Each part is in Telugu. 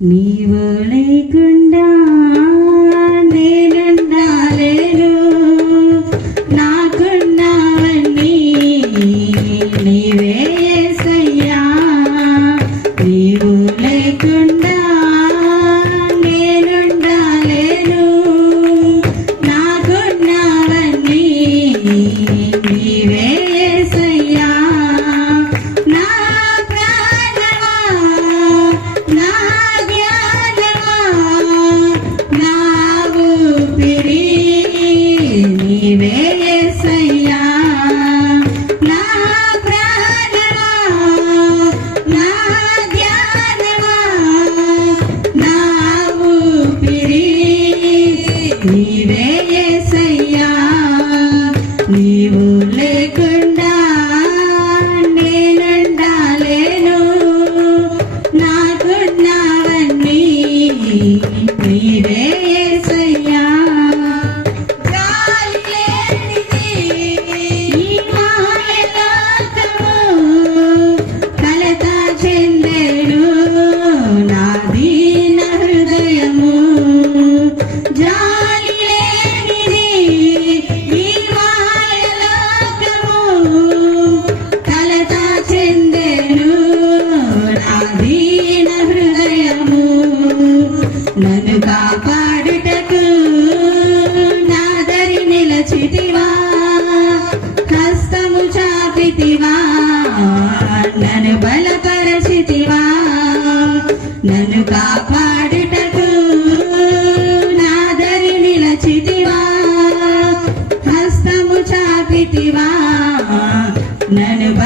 நீ வேலை கண்டான் Amen. ನನಬ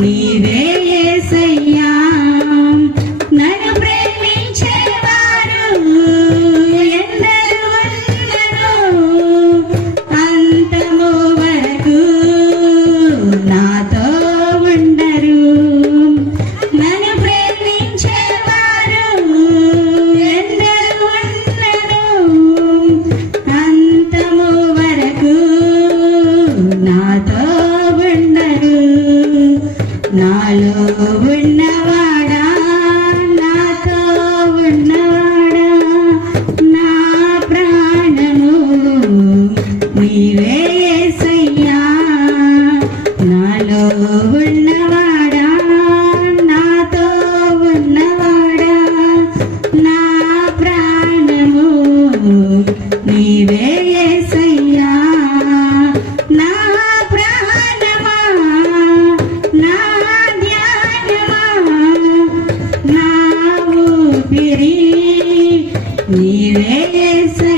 நீரே నాలో ఉన్నవాడా? నాతో ఉన్నవాడా? నా ప్రాణము నీవే సయ్యా. నాలో ఉన్నవాడా? ves